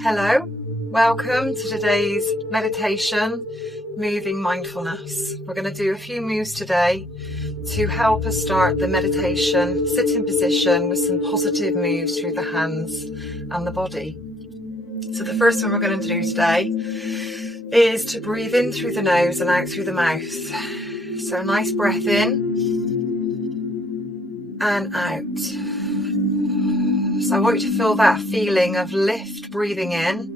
Hello, welcome to today's meditation, moving mindfulness. We're going to do a few moves today to help us start the meditation, sitting position with some positive moves through the hands and the body. So the first one we're going to do today is to breathe in through the nose and out through the mouth. So a nice breath in and out. So I want you to feel that feeling of lift, breathing in,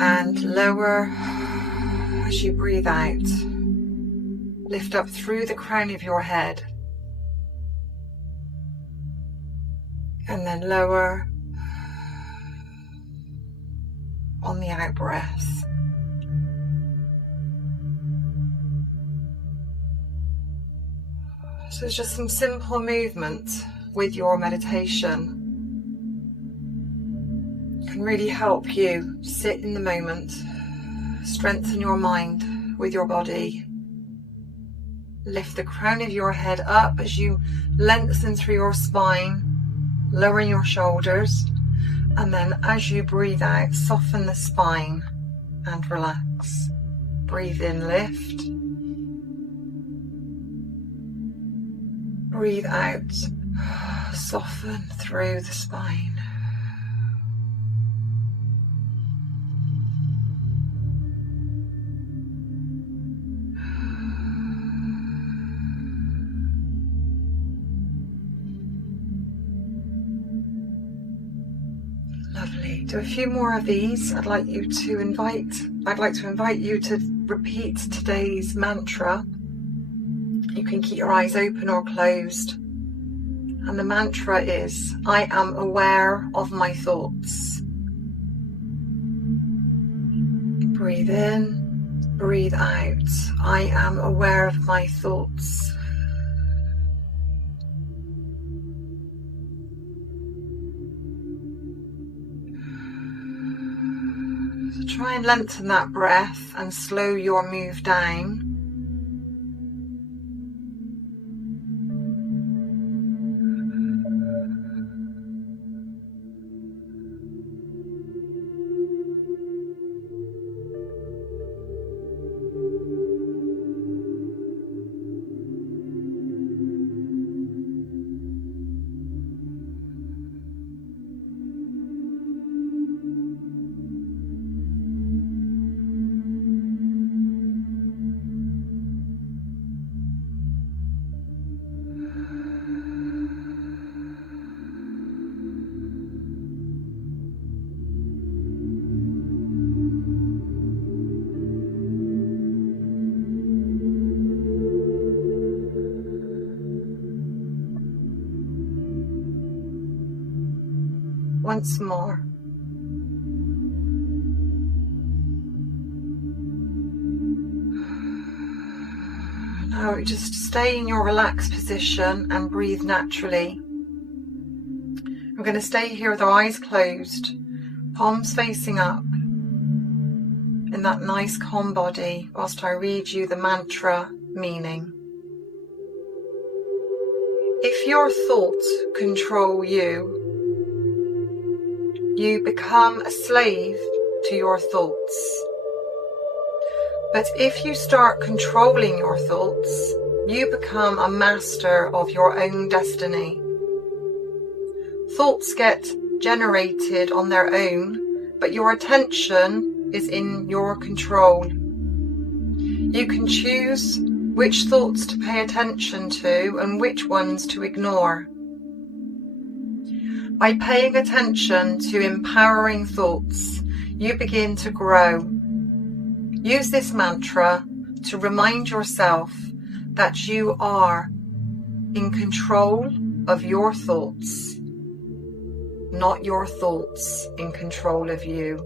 and lower as you breathe out. Lift up through the crown of your head, and then lower on the out breath. So it's just some simple movement with your meditation. Can really help you sit in the moment, strengthen your mind with your body. Lift the crown of your head up as you lengthen through your spine, lowering your shoulders, and then as you breathe out, soften the spine and relax. Breathe in, lift. Breathe out, soften through the spine. Lovely. Do a few more of these. I'd like to invite you to repeat today's mantra. You can keep your eyes open or closed. And the mantra is, I am aware of my thoughts. Breathe in, breathe out. I am aware of my thoughts. So try and lengthen that breath and slow your move down. Once more. Now just stay in your relaxed position and breathe naturally. We're going to stay here with our eyes closed, palms facing up, in that nice calm body whilst I read you the mantra meaning. If your thoughts control you, you become a slave to your thoughts. But if you start controlling your thoughts, you become a master of your own destiny. Thoughts get generated on their own, but your attention is in your control. You can choose which thoughts to pay attention to and which ones to ignore. By paying attention to empowering thoughts, you begin to grow. Use this mantra to remind yourself that you are in control of your thoughts, not your thoughts in control of you.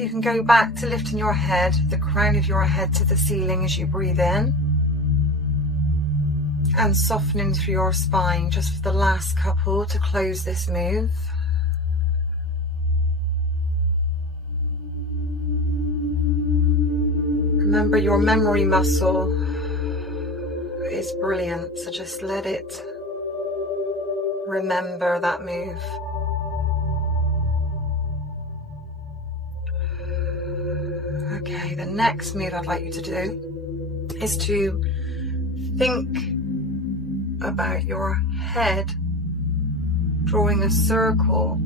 So you can go back to lifting your head, the crown of your head to the ceiling as you breathe in. And softening through your spine just for the last couple to close this move. Remember, your memory muscle is brilliant, so just let it remember that move. Okay, the next move I'd like you to do is to think about your head drawing a circle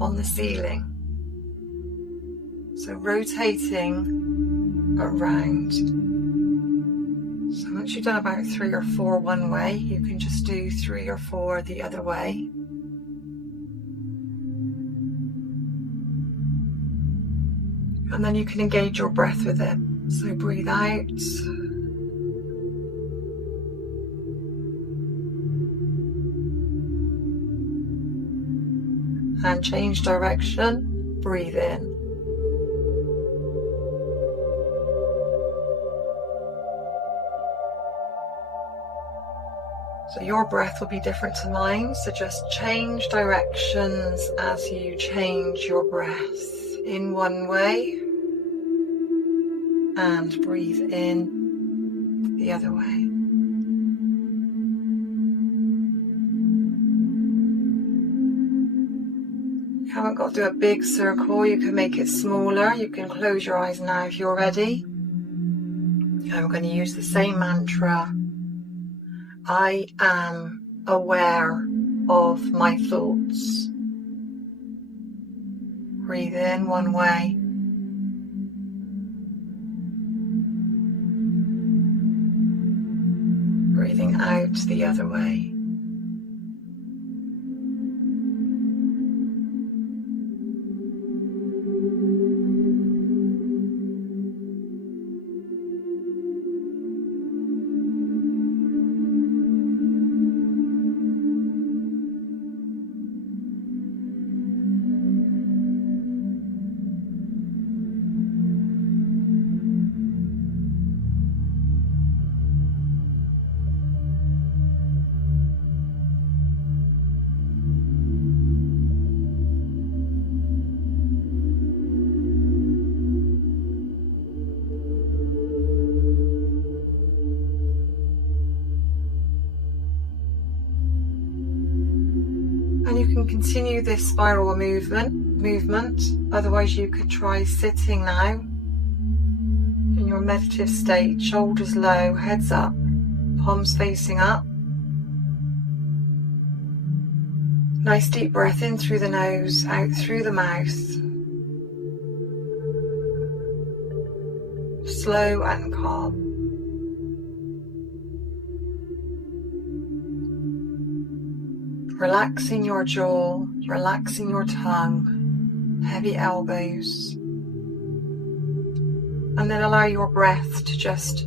on the ceiling. So rotating around. So once you've done about 3 or 4 one way, you can just do 3 or 4 the other way. And then you can engage your breath with it. So breathe out. And change direction. Breathe in. So your breath will be different to mine, so just change directions as you change your breath. In one way, and breathe in the other way. You haven't got to do a big circle, you can make it smaller. You can close your eyes now if you're ready. And we're going to use the same mantra. I am aware of my thoughts. Breathe in one way. Breathing out the other way. And you can continue this spiral movement. Otherwise you could try sitting now in your meditative state, shoulders low, heads up, palms facing up. Nice deep breath in through the nose, out through the mouth. Slow and calm. Relaxing your jaw, relaxing your tongue, heavy elbows. And then allow your breath to just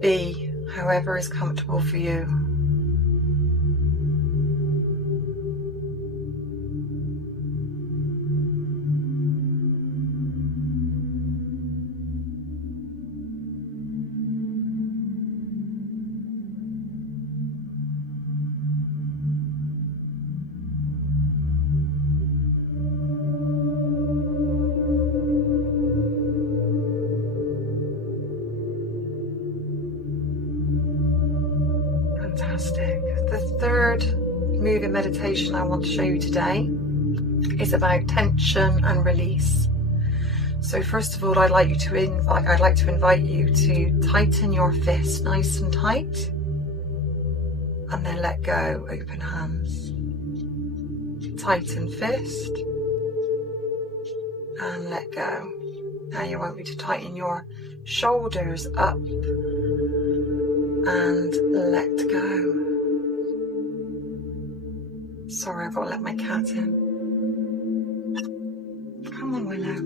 be however is comfortable for you. Fantastic. The third move in meditation I want to show you today is about tension and release. So first of all, I'd like to invite you to tighten your fist nice and tight, and then let go, open hands. Tighten fist and let go. Now you want me to tighten your shoulders up and let go. Sorry, I've got to let my cat in. Come on, Willow.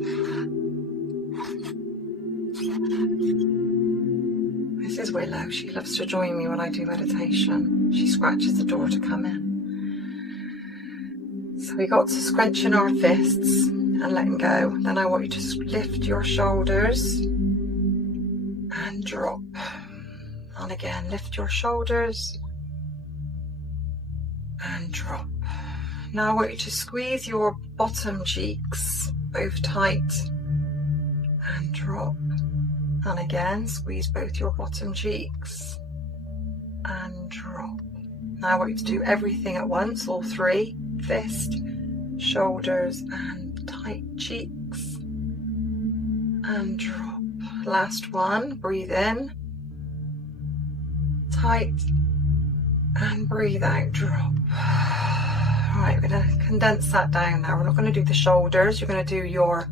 This is Willow. She loves to join me when I do meditation. She scratches the door to come in. So we got to scrunch in our fists, and letting go. Then I want you to lift your shoulders and drop. And again, lift your shoulders and drop. Now I want you to squeeze your bottom cheeks both tight and drop. And again, squeeze both your bottom cheeks and drop. Now I want you to do everything at once, all three: fist, shoulders, and tight cheeks. And drop. Last one, breathe in, tight, and breathe out, drop. Alright, we're going to condense that down now. We're not going to do the shoulders. You're going to do your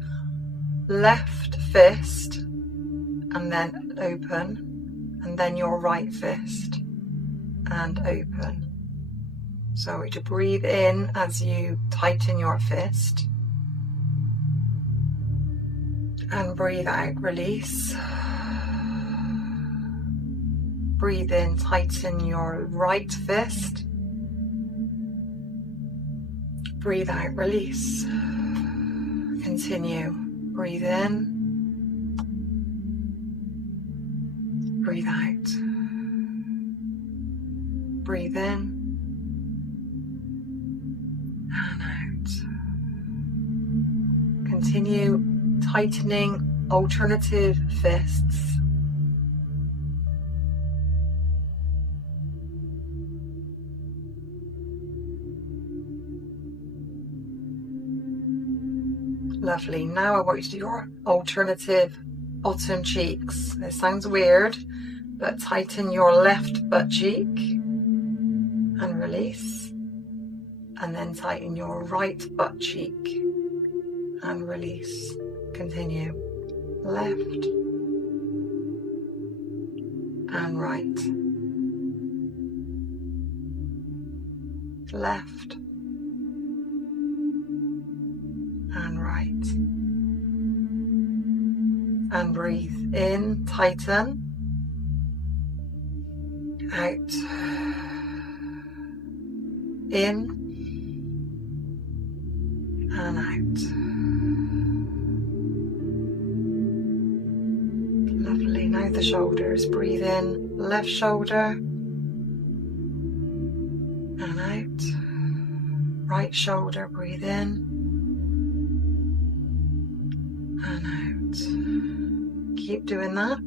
left fist and then open, and then your right fist and open. So I want you to breathe in as you tighten your fist, and breathe out, release. Breathe in, tighten your right fist. Breathe out, release. Continue. Breathe in. Breathe out. Breathe in. And out. Continue tightening alternative fists. Lovely. Now I want you to do your alternative bottom cheeks. This sounds weird, but tighten your left butt cheek and release. And then tighten your right butt cheek and release. Continue. Left and right. Left and right. And breathe in, tighten. Out. In and out. Lovely. Now the shoulders. Breathe in, left shoulder and out. Right shoulder. Breathe in and out. Keep doing that.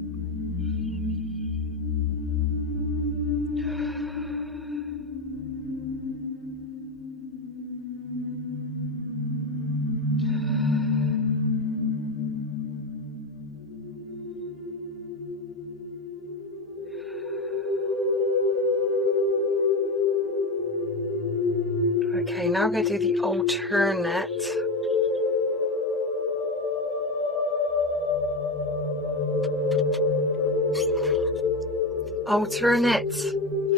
Okay, now we're going to do the alternate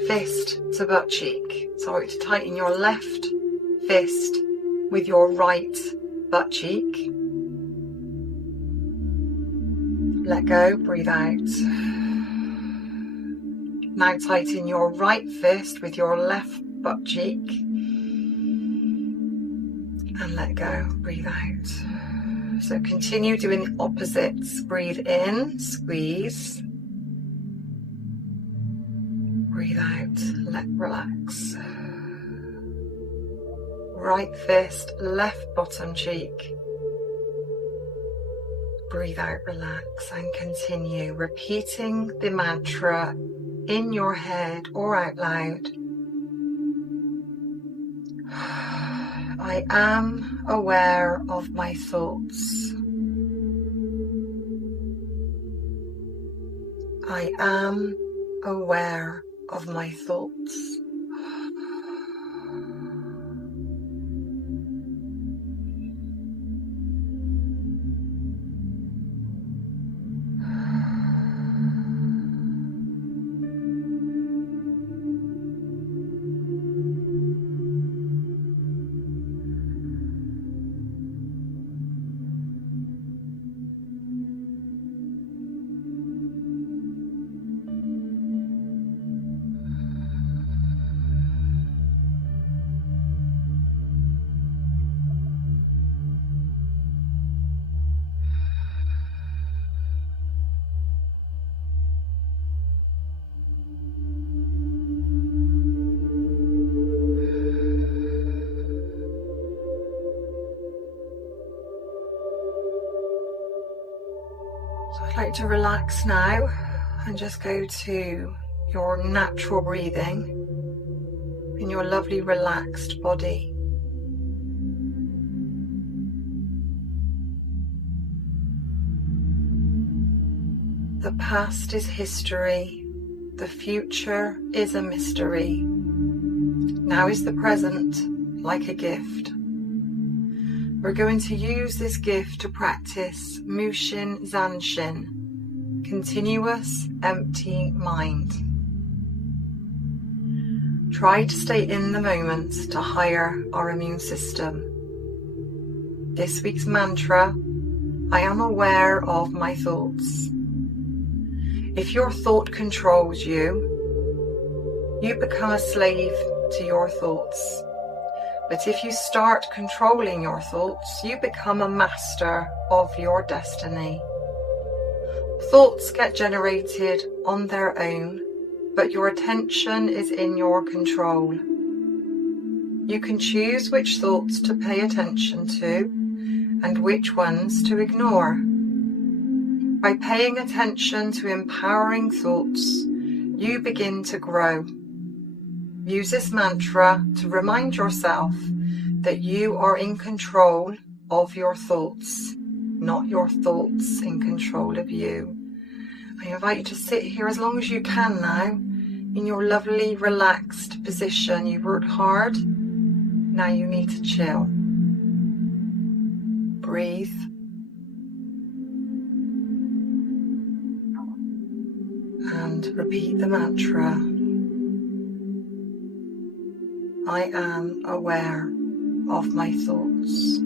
fist to butt cheek. So I want you to tighten your left fist with your right butt cheek. Let go, breathe out. Now tighten your right fist with your left butt cheek. And let go, breathe out. So continue doing the opposites. Breathe in, squeeze. Breathe out, relax. Right fist, left bottom cheek. Breathe out, relax, and continue repeating the mantra in your head or out loud. I am aware of my thoughts. I am aware of my thoughts. I'd like to relax now and just go to your natural breathing in your lovely relaxed body. The past is history, the future is a mystery. Now is the present like a gift. We're going to use this gift to practice Mushin Zanshin, continuous empty mind. Try to stay in the moment to hire our immune system. This week's mantra, I am aware of my thoughts. If your thought controls you, you become a slave to your thoughts. But if you start controlling your thoughts, you become a master of your destiny. Thoughts get generated on their own, but your attention is in your control. You can choose which thoughts to pay attention to and which ones to ignore. By paying attention to empowering thoughts, you begin to grow. Use this mantra to remind yourself that you are in control of your thoughts, not your thoughts in control of you. I invite you to sit here as long as you can now, in your lovely relaxed position. You worked hard, now you need to chill. Breathe. And repeat the mantra. I am aware of my thoughts.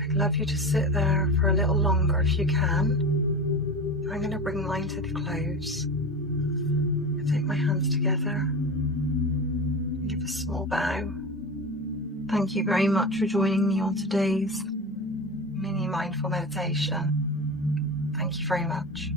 I'd love you to sit there for a little longer if you can. I'm going to bring mine to the close. I take my hands together and give a small bow. Thank you very much for joining me on today's mini mindful meditation. Thank you very much.